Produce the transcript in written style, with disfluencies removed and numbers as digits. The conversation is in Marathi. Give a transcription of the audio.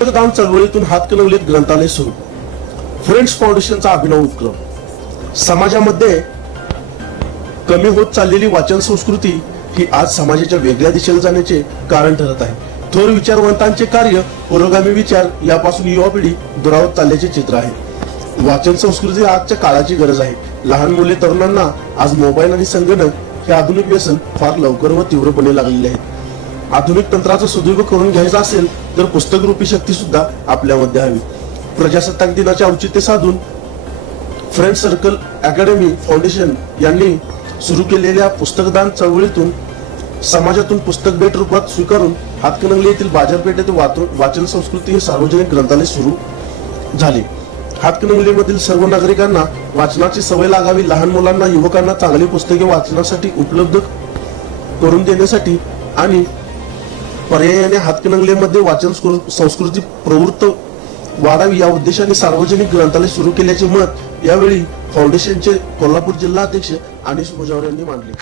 पुस्तकदान चळवळीतून हातकणंगलेत ग्रंथालय सुरू. फ्रेंड्स फाउंडेशनचा अभिनव उपक्रम. समाजामध्ये कमी होत चाललेली वाचन संस्कृती ही आज समाजाच्या वेगळ्या दिशेला जाण्याचे कारण ठरत आहे. थोर विचारवंतांचे कार्य, पुरोगामी विचार यापासून युवा पिढी दुरावत चालल्याचे चित्र आहे. वाचन संस्कृती आजच्या काळाची गरज आहे. लहान मुले तरुणांना आज मोबाईल आणि संगणक हे आधुनिक व्यसन फार लवकर व तीव्रपणे लागलेले आहेत. आधुनिक तंत्राचा सदुपयोग करून घ्यायचा असेल तर पुस्तक रूपी शक्ती सुद्धा आपल्यामध्ये हवी. प्रजासत्ताक दिनाचे औचित्य साधून फ्रेंड्स सर्कल अकॅडमी फाउंडेशन यांनी सुरू केलेल्या पुस्तकदान चळवळीतून समाजातून पुस्तक भेट रूपात स्वीकारून हातकणंगले येथील बाजारपेठेत वाचन संस्कृती हे सार्वजनिक ग्रंथालय सुरू झाले. हातकणंगलेमधील सर्व नागरिकांना वाचनाची सवय लागावी, लहान मुलांना, युवकांना चांगली पुस्तके वाचण्यासाठी उपलब्ध करून देण्यासाठी आणि पर्यायाने हातकणंगलेमध्ये वाचन संस्कृती प्रवृत्त वाढावी या उद्देशाने सार्वजनिक ग्रंथालय सुरू केल्याचे मत यावेळी फाउंडेशनचे कोल्हापूर जिल्हा अध्यक्ष अनिश मुजावर यांनी मांडले.